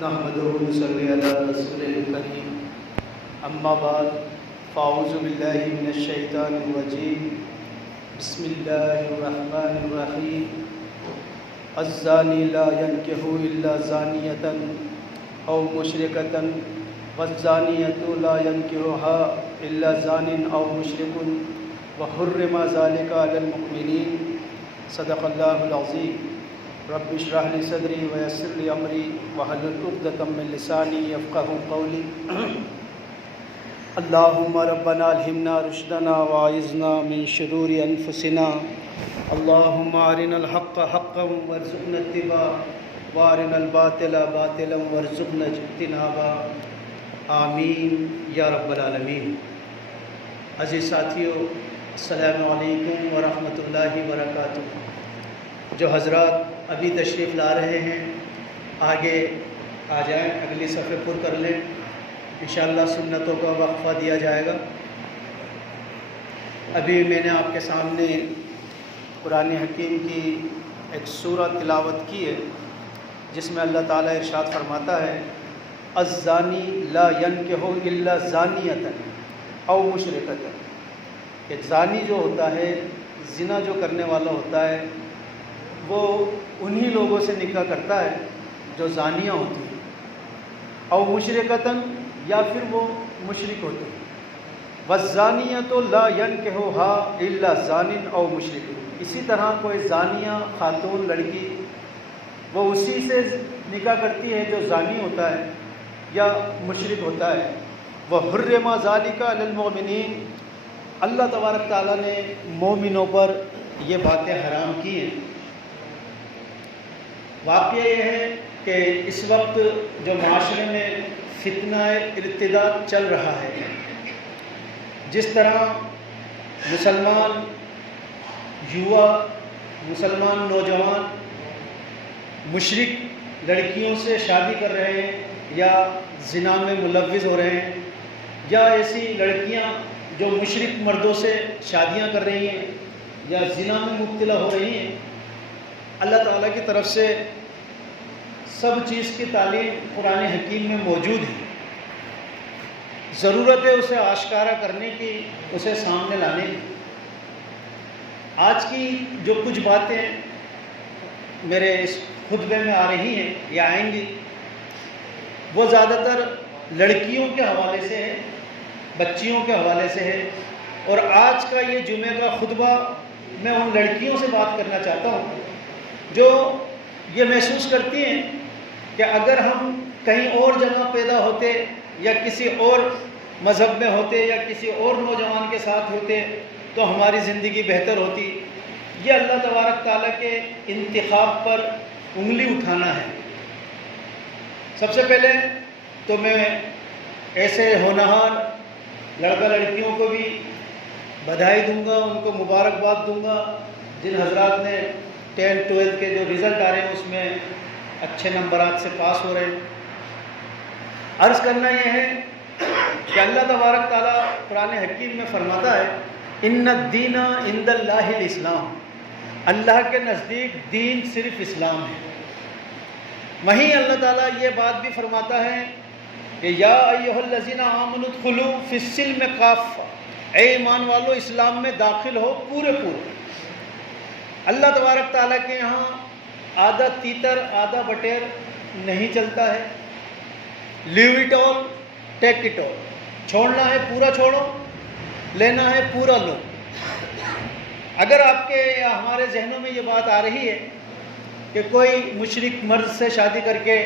نحمده ونصلي على رسوله الكريم اما بعد فاعوذ بالله من الشیطان الرجیم بسم الله الرحمن الرحیم الزانی لا ينكح الا زانیة او مشرکة والزانیة لا ينكحها الا زان او مشرک وحرم ذلك على المؤمنین صدق اللہ العظیم رب اشرح لي صدری ویسر لي امری واحلل عقدۃ من لسانی یفقهوا قولی اللهم ربنا الہمنا رشدنا واعذنا من شرور انفسنا اللهم ارنا الحق حقا وارزقنا اتباعه وارنا الباطل باطلا وارزقنا اجتنابا آمین یا رب العالمین۔ عزیز ساتھیو، السلام علیکم ورحمۃ اللہ وبرکاتہ۔ جو حضرات ابھی تشریف لا رہے ہیں آگے آ جائیں، اگلی صفحے پر کر لیں، انشاءاللہ سنتوں کا وقفہ دیا جائے گا۔ ابھی میں نے آپ کے سامنے قرآن حکیم کی ایک سورہ تلاوت کی ہے جس میں اللہ تعالیٰ ارشاد فرماتا ہے الزانی لا ينكح الا زانیۃ او مشرکۃ، کہ زانی جو ہوتا ہے، زنا جو کرنے والا ہوتا ہے، وہ انہی لوگوں سے نکاح کرتا ہے جو زانیہ ہوتی ہیں، او مشرکتاً، یا پھر وہ مشرک ہوتے ہیں، والزانیۃ لا ينكحها الا زان او مشرک۔ اسی طرح کوئی زانیہ خاتون لڑکی وہ اسی سے نکاح کرتی ہے جو زانی ہوتا ہے یا مشرک ہوتا ہے۔ وحرم ذلک علی المؤمنین، اللہ تبارک تعالیٰ نے مومنوں پر یہ باتیں حرام کی ہیں۔ واقعہ یہ ہے کہ اس وقت جو معاشرے میں فتنہ ارتداد چل رہا ہے، جس طرح مسلمان یوا، مسلمان نوجوان مشرک لڑکیوں سے شادی کر رہے ہیں یا زنا میں ملوث ہو رہے ہیں، یا ایسی لڑکیاں جو مشرک مردوں سے شادیاں کر رہی ہیں یا زنا میں مبتلا ہو رہی ہیں، اللہ تعالیٰ کی طرف سے سب چیز کی تعلیم قرآن حکیم میں موجود ہے۔ ضرورت ہے اسے آشکارا کرنے کی، اسے سامنے لانے کی۔ آج کی جو کچھ باتیں میرے اس خطبے میں آ رہی ہیں یا آئیں گی، وہ زیادہ تر لڑکیوں کے حوالے سے ہے، بچیوں کے حوالے سے ہے۔ اور آج کا یہ جمعہ کا خطبہ میں ان لڑکیوں سے بات کرنا چاہتا ہوں جو یہ محسوس کرتی ہیں کہ اگر ہم کہیں اور جگہ پیدا ہوتے یا کسی اور مذہب میں ہوتے یا کسی اور نوجوان کے ساتھ ہوتے تو ہماری زندگی بہتر ہوتی۔ یہ اللہ تبارک تعالیٰ کے انتخاب پر انگلی اٹھانا ہے۔ سب سے پہلے تو میں ایسے ہونہار لڑکا لڑکیوں کو بھی بدھائی دوں گا، ان کو مبارکباد دوں گا جن حضرات نے 10 12 کے جو رزلٹ آ رہے ہیں اس میں اچھے نمبرات سے پاس ہو رہے ہیں۔ عرض کرنا یہ ہے کہ اللہ تبارک تعالیٰ قرآن حکیم میں فرماتا ہے ان الدین عند اللہ الاسلام، اللہ کے نزدیک دین صرف اسلام ہے۔ وہیں اللہ تعالیٰ یہ بات بھی فرماتا ہے کہ یا ایھا الذین آمنوا ادخلوا فی السلم کافہ، اے ایمان والو اسلام میں داخل ہو پورے پورے۔ اللہ تبارک تعالیٰ کے یہاں آدھا تیتر آدھا بٹیر نہیں چلتا ہے۔ Leave it all take it all, چھوڑنا ہے پورا چھوڑو، لینا ہے پورا لو۔ اگر آپ کے یا ہمارے ذہنوں میں یہ بات آ رہی ہے کہ کوئی مشرک مرد سے شادی کر کے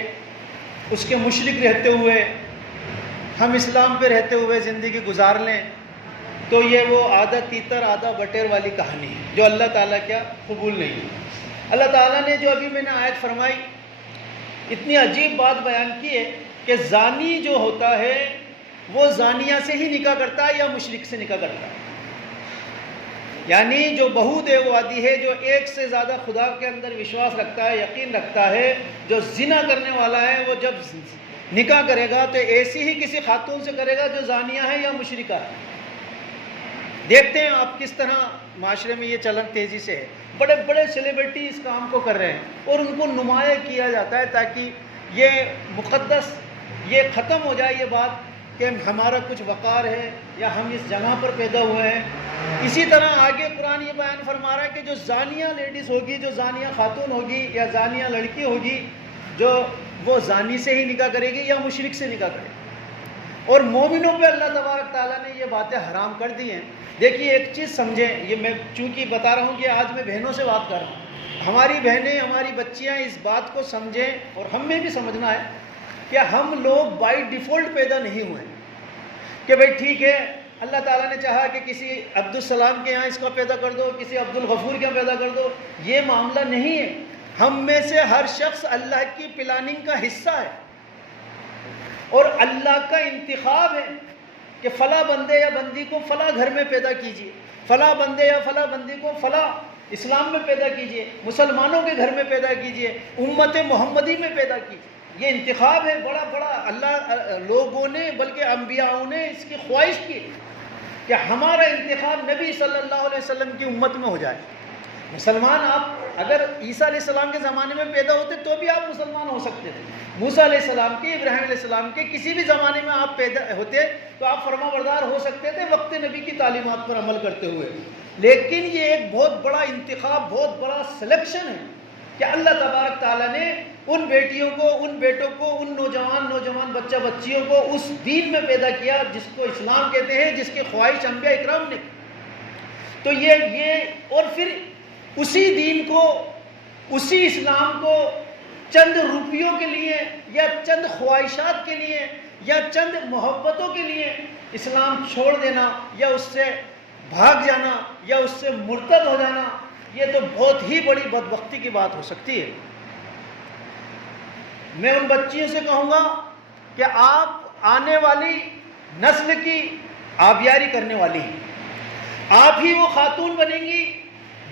اس کے مشرک رہتے ہوئے ہم اسلام پہ رہتے ہوئے زندگی گزار لیں، تو یہ وہ آدھا تیتر آدھا بٹیر والی کہانی ہے جو اللہ تعالیٰ کیا قبول نہیں ہے۔ اللہ تعالیٰ نے جو ابھی میں نے آیت فرمائی، اتنی عجیب بات بیان کی ہے کہ زانی جو ہوتا ہے وہ زانیہ سے ہی نکاح کرتا ہے یا مشرک سے نکاح کرتا ہے۔ یعنی جو بہو دیووادی ہے، جو ایک سے زیادہ خدا کے اندر وشواس رکھتا ہے، یقین رکھتا ہے، جو زنا کرنے والا ہے، وہ جب نکاح کرے گا تو ایسی ہی کسی خاتون سے کرے گا جو زانیہ ہے یا مشرکہ ہے۔ دیکھتے ہیں آپ کس طرح معاشرے میں یہ چلن تیزی سے ہے، بڑے بڑے سیلیبریٹی اس کام کو کر رہے ہیں اور ان کو نمایاں کیا جاتا ہے تاکہ یہ مقدس یہ ختم ہو جائے، یہ بات کہ ہمارا کچھ وقار ہے یا ہم اس جگہ پر پیدا ہوئے ہیں۔ اسی طرح آگے قرآن یہ بیان فرما رہا ہے کہ جو زانیہ لیڈیز ہوگی، جو زانیہ خاتون ہوگی یا زانیہ لڑکی ہوگی، جو وہ زانی سے ہی نکاح کرے گی یا مشرک سے نکاح کرے گی، اور مومنوں پہ اللہ تبارک تعالیٰ نے یہ باتیں حرام کر دی ہیں۔ دیکھیے ایک چیز سمجھیں، یہ میں چونکہ بتا رہا ہوں کہ آج میں بہنوں سے بات کر رہا ہوں، ہماری بہنیں ہماری بچیاں اس بات کو سمجھیں، اور ہم میں بھی سمجھنا ہے کہ ہم لوگ بائی ڈیفالٹ پیدا نہیں ہوئے کہ بھئی ٹھیک ہے اللہ تعالیٰ نے چاہا کہ کسی عبدالسلام کے یہاں اس کو پیدا کر دو، کسی عبدالغفور کے یہاں پیدا کر دو، یہ معاملہ نہیں ہے۔ ہم میں سے ہر شخص اللہ کی پلاننگ کا حصہ ہے، اور اللہ کا انتخاب ہے کہ فلاں بندے یا بندی کو فلاں گھر میں پیدا کیجئے، فلاں بندے یا فلاں بندی کو فلاں اسلام میں پیدا کیجئے، مسلمانوں کے گھر میں پیدا کیجئے، امت محمدی میں پیدا کیجئے۔ یہ انتخاب ہے بڑا بڑا، اللہ لوگوں نے بلکہ انبیاء نے اس کی خواہش کی کہ ہمارا انتخاب نبی صلی اللہ علیہ وسلم کی امت میں ہو جائے۔ مسلمان آپ اگر عیسیٰ علیہ السلام کے زمانے میں پیدا ہوتے تو بھی آپ مسلمان ہو سکتے تھے، موسیٰ علیہ السلام کے، ابراہیم علیہ السلام کے، کسی بھی زمانے میں آپ پیدا ہوتے تو آپ فرما بردار ہو سکتے تھے وقت نبی کی تعلیمات پر عمل کرتے ہوئے۔ لیکن یہ ایک بہت بڑا انتخاب، بہت بڑا سلیکشن ہے کہ اللہ تبارک تعالیٰ نے ان بیٹیوں کو، ان بیٹوں کو، ان نوجوان بچہ بچیوں کو اس دین میں پیدا کیا جس کو اسلام کہتے ہیں، جس کی خواہش انبیاء اکرام نے کی۔ تو یہ اور پھر اسی دین کو، اسی اسلام کو چند روپیوں کے لیے یا چند خواہشات کے لیے یا چند محبتوں کے لیے اسلام چھوڑ دینا یا اس سے بھاگ جانا یا اس سے مرتد ہو جانا، یہ تو بہت ہی بڑی بدبختی کی بات ہو سکتی ہے۔ میں ان بچیوں سے کہوں گا کہ آپ آنے والی نسل کی آبیاری کرنے والی ہیں، آپ ہی وہ خاتون بنیں گی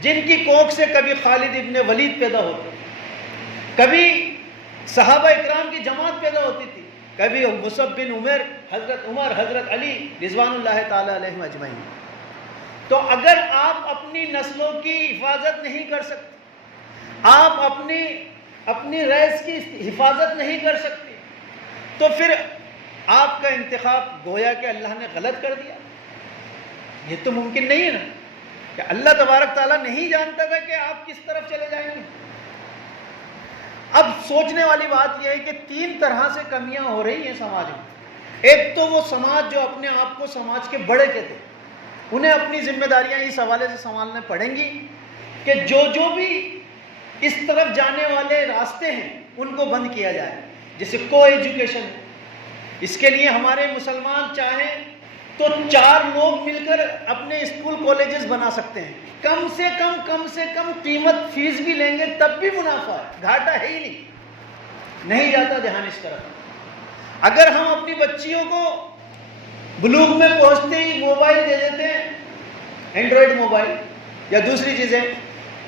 جن کی کوکھ سے کبھی خالد ابن ولید پیدا ہوتے، کبھی صحابہ اکرام کی جماعت پیدا ہوتی تھی، کبھی مصعب بن عمر، حضرت عمر، حضرت علی رضوان اللہ تعالی علیہم اجمعین۔ تو اگر آپ اپنی نسلوں کی حفاظت نہیں کر سکتے، آپ اپنی ریس کی حفاظت نہیں کر سکتے، تو پھر آپ کا انتخاب گویا کہ اللہ نے غلط کر دیا۔ یہ تو ممکن نہیں ہے نا کہ اللہ تبارک تعالیٰ نہیں جانتا تھا کہ آپ کس طرف چلے جائیں گے۔ اب سوچنے والی بات یہ ہے کہ تین طرح سے کمیاں ہو رہی ہیں سماج میں۔ ایک تو وہ سماج جو اپنے آپ کو سماج کے بڑے کہتے ہیں، انہیں اپنی ذمہ داریاں اس حوالے سے سنبھالنے پڑیں گی کہ جو بھی اس طرف جانے والے راستے ہیں ان کو بند کیا جائے، جیسے کو ایجوکیشن ہے۔ اس کے لیے ہمارے مسلمان چاہیں تو 4 لوگ مل کر اپنے اسکول کالجز بنا سکتے ہیں، کم سے کم قیمت فیس بھی لیں گے تب بھی منافع ہے، گھاٹا ہے ہی نہیں جاتا دھیان اس طرف۔ اگر ہم اپنی بچیوں کو بلوغ میں پہنچتے ہی موبائل دے دیتے ہیں، اینڈرائڈ موبائل یا دوسری چیزیں،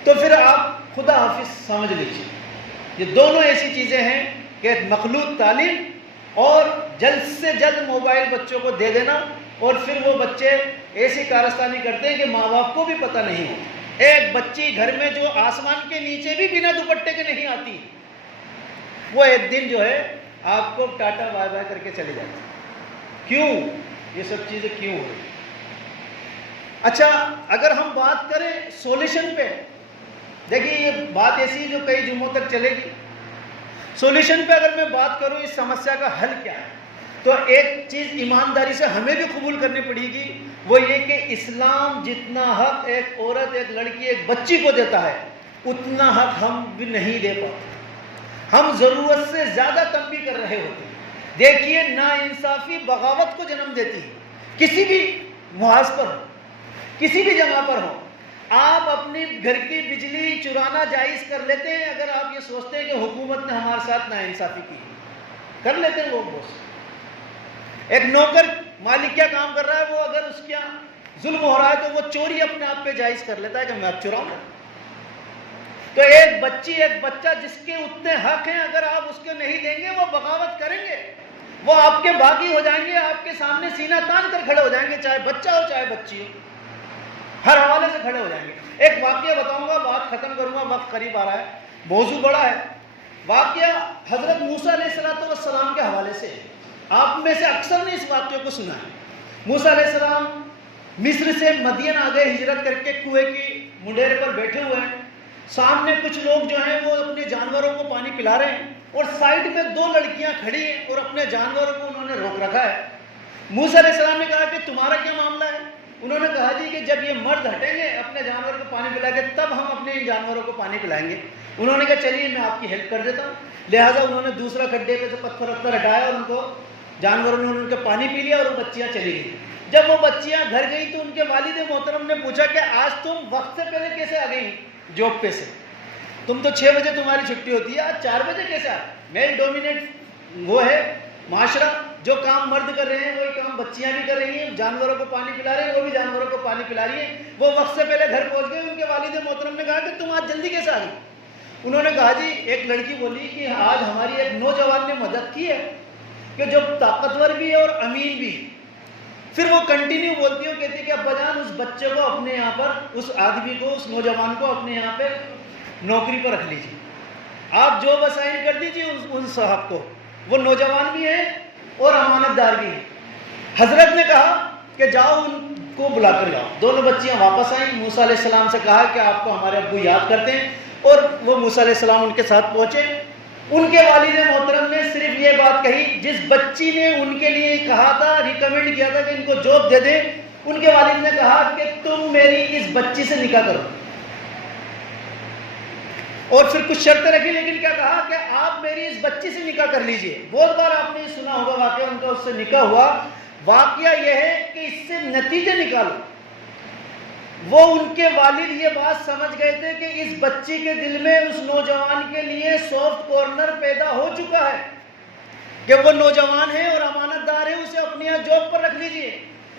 تو پھر آپ خدا حافظ سمجھ لیجیے۔ یہ دونوں ایسی چیزیں ہیں کہ مخلوط تعلیم اور جلد سے جلد موبائل بچوں کو دے دینا، اور پھر وہ بچے ایسی کارستانی کرتے ہیں کہ ماں باپ کو بھی پتہ نہیں ہو۔ ایک بچی گھر میں جو آسمان کے نیچے بھی بنا دوپٹے کے نہیں آتی، وہ ایک دن جو ہے آپ کو ٹاٹا بائے بائے کر کے چلے جاتی۔ کیوں؟ یہ سب چیزیں کیوں ہو رہی؟ اچھا، اگر ہم بات کریں سولوشن پہ، دیکھیے یہ بات ایسی جو کئی جمعوں تک چلے گی۔ سولوشن پہ اگر میں بات کروں اس سمسیا کا حل کیا ہے، تو ایک چیز ایمانداری سے ہمیں بھی قبول کرنی پڑے گی، وہ یہ کہ اسلام جتنا حق ایک عورت، ایک لڑکی، ایک بچی کو دیتا ہے اتنا حق ہم بھی نہیں دے پاتے، ہم ضرورت سے زیادہ کم بھی کر رہے ہوتے ہیں۔ دیکھیے ناانصافی بغاوت کو جنم دیتی ہے، کسی بھی محاذ پر ہو، کسی بھی جگہ پر ہو۔ آپ اپنی گھر کی بجلی چرانا جائز کر لیتے ہیں اگر آپ یہ سوچتے ہیں کہ حکومت نے ہمارے ساتھ ناانصافی کی، کر لیتے ہیں لوگ بہت سے۔ ایک نوکر مالک کیا کام کر رہا ہے، وہ اگر اس کیا ظلم ہو رہا ہے تو وہ چوری اپنے آپ پہ جائز کر لیتا ہے کہ میں اب چراؤں گا۔ تو ایک بچی، ایک بچہ جس کے اتنے حق ہیں، اگر آپ اس کے نہیں دیں گے وہ بغاوت کریں گے، وہ آپ کے باغی ہو جائیں گے، آپ کے سامنے سینہ تان کر کھڑے ہو جائیں گے، چاہے بچہ ہو چاہے بچی ہو، ہر حوالے سے کھڑے ہو جائیں گے۔ ایک واقعہ بتاؤں گا، بات ختم کروں گا، وقت قریب آ رہا ہے، موضوع بڑا ہے واقعہ حضرت موسیٰ علیہ السلام کے حوالے سے آپ میں سے اکثر نے اس واقعے کو سنا ہے۔ موسیٰ علیہ السلام مصر سے مدین آ گئے ہجرت کر کے، کنویں کی منڈیرے پر بیٹھے ہوئے ہیں، سامنے کچھ لوگ جو ہیں وہ اپنے جانوروں کو پانی پلا رہے ہیں، اور سائیڈ میں دو لڑکیاں کھڑی ہیں اور اپنے جانوروں کو انہوں نے روک رکھا ہے۔ موسیٰ علیہ السلام نے کہا کہ تمہارا کیا معاملہ ہے؟ انہوں نے کہا جی کہ جب یہ مرد ہٹیں گے اپنے جانور کو پانی پلا کے تب ہم اپنے جانوروں کو پانی پلائیں گے۔ انہوں نے کہا چلیے میں آپ کی ہیلپ کر دیتا ہوں۔ لہٰذا انہوں نے دوسرا کھڈے پہ سے پتھر ہٹایا اور ان کو جانوروں نے ان کا پانی پی لیا اور وہ بچیاں چلی گئی۔ جب وہ بچیاں گھر گئی تو ان کے والد محترم نے پوچھا کہ آج تم وقت سے پہلے کیسے آ گئی جاب پہ سے؟ تم تو 6 بجے تمہاری چھٹی ہوتی ہے، آج 4 بجے کیسے آ؟ میل ڈومینیٹ وہ ہے معاشرہ، جو کام مرد کر رہے ہیں وہی کام بچیاں بھی کر رہی ہیں، جانوروں کو پانی پلا رہے ہیں وہ بھی جانوروں کو پانی پلا رہی ہیں۔ وہ وقت سے پہلے گھر پہنچ گئے۔ ان کے والد محترم نے کہا کہ تم آج جلدی کیسے آ گئی؟ انہوں نے کہا جی ایک لڑکی بولی کہ آج ہماری ایک نوجوان نے مدد کی ہے کہ جو طاقتور بھی ہے اور امین بھی ہے۔ پھر وہ کنٹینیو بولتی ہے، کہتی ہے کہ ابا جان اس بچے کو اپنے یہاں پر، اس آدمی کو، اس نوجوان کو اپنے یہاں پہ نوکری پر رکھ لیجیے، آپ جاب اسائن کر دیجیے ان صاحب کو، وہ نوجوان بھی ہیں اور امانت دار بھی ہیں۔ حضرت نے کہا کہ جاؤ ان کو بلا کر لاؤ۔ دونوں بچیاں واپس آئیں، موسیٰ علیہ السلام سے کہا کہ آپ کو ہمارے ابو یاد کرتے ہیں، اور وہ موسیٰ علیہ السلام ان کے ساتھ پہنچے۔ ان کے والد محترم نے صرف یہ بات کہی، جس بچی نے ان کے لیے کہا تھا، ریکمینڈ کیا تھا کہ ان کو جاب دے دیں، ان کے والد نے کہا کہ تم میری اس بچی سے نکاح کرو، اور پھر کچھ شرطیں رکھی، لیکن کیا کہا کہ آپ میری اس بچی سے نکاح کر لیجئے۔ بہت بار آپ نے سنا ہوگا واقعہ ان کا اس سے نکاح ہوا۔ واقعہ یہ ہے کہ اس سے نتیجے نکالو، وہ ان کے والد یہ بات سمجھ گئے تھے کہ اس بچی کے دل میں اس نوجوان کے لیے سافٹ کارنر پیدا ہو چکا ہے کہ وہ نوجوان ہے اور امانت دار ہے، اسے اپنے یہاں جاب پر رکھ لیجئے،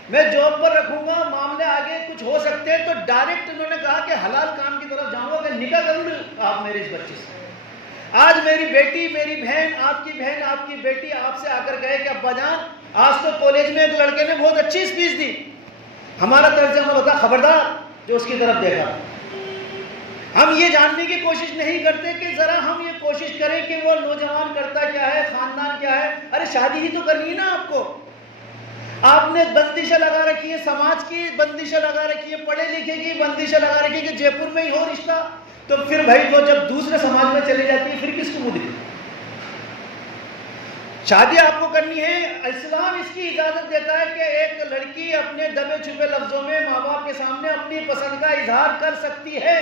میں جاب پر رکھوں گا، معاملے آگے کچھ ہو سکتے ہیں۔ تو ڈائریکٹ انہوں نے کہا کہ حلال کام کی طرف جاؤں گا، کہ نکاح کروں گا آپ میری اس بچی سے۔ آج میری بیٹی، میری بہن، آپ کی بیٹی آپ سے آ کر کہے کہ ابا جان آج تو کالج میں ایک لڑکے نے بہت اچھی اسپیچ دی، ہمارا ترجمہ ہوتا خبردار جو اس کی طرف دیکھا۔ ہم یہ جاننے کی کوشش نہیں کرتے کہ ذرا ہم یہ کوشش کریں کہ وہ نوجوان کرتا کیا ہے، خاندان کیا ہے۔ ارے شادی ہی تو کرنی ہے نا آپ کو، آپ نے بندشیں لگا رکھی ہے، سماج کی بندشیں لگا رکھی ہے، پڑھے لکھے کی بندشیں لگا رکھی ہے کہ جے پور میں ہی ہو رشتہ، تو پھر بھائی وہ جب دوسرے سماج میں چلی جاتی ہے پھر کس کو منہ دکھے؟ شادی آپ کو کرنی ہے، اسلام اس کی اجازت دیتا ہے کہ ایک لڑکی اپنے دبے چھپے لفظوں میں ماں باپ کے سامنے اپنی پسند کا اظہار کر سکتی ہے،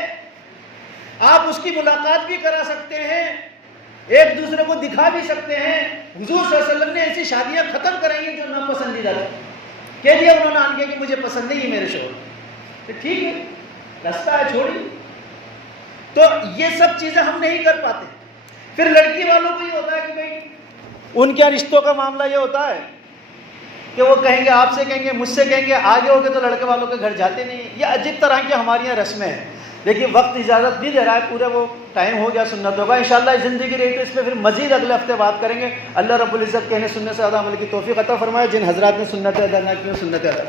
آپ اس کی ملاقات بھی کرا سکتے ہیں، ایک دوسرے کو دکھا بھی سکتے ہیں۔ حضور صلی اللہ علیہ وسلم نے ایسی شادیاں ختم کرائی ہیں جو ناپسندیدہ تھی، کہہ دیا انہوں نے آن کے کہ مجھے پسند نہیں ہے میرے شوہر، تو ٹھیک ہے رستہ ہے چھوڑی۔ تو یہ سب چیزیں ہم نہیں کر پاتے۔ پھر لڑکی والوں کو یہ ہوتا ہے کہ بھائی ان کے رشتوں کا معاملہ یہ ہوتا ہے کہ وہ کہیں گے، آپ سے کہیں گے، مجھ سے کہیں گے، آگے ہو گے تو لڑکے والوں کے گھر جاتے نہیں ہیں۔ یہ عجیب طرح کی ہماری یہاں رسمیں ہیں، لیکن وقت اجازت نہیں دے رہا ہے، پورے وہ ٹائم ہو گیا سنت ہوگا انشاءاللہ زندگی رہی تو اس پہ پھر مزید اگلے ہفتے بات کریں گے۔ اللہ رب العزت کہنے سننے سے زیادہ عمل کی توفیق عطا فرمائے، جن حضرات نے سنت ادا نہ کی سنت ادا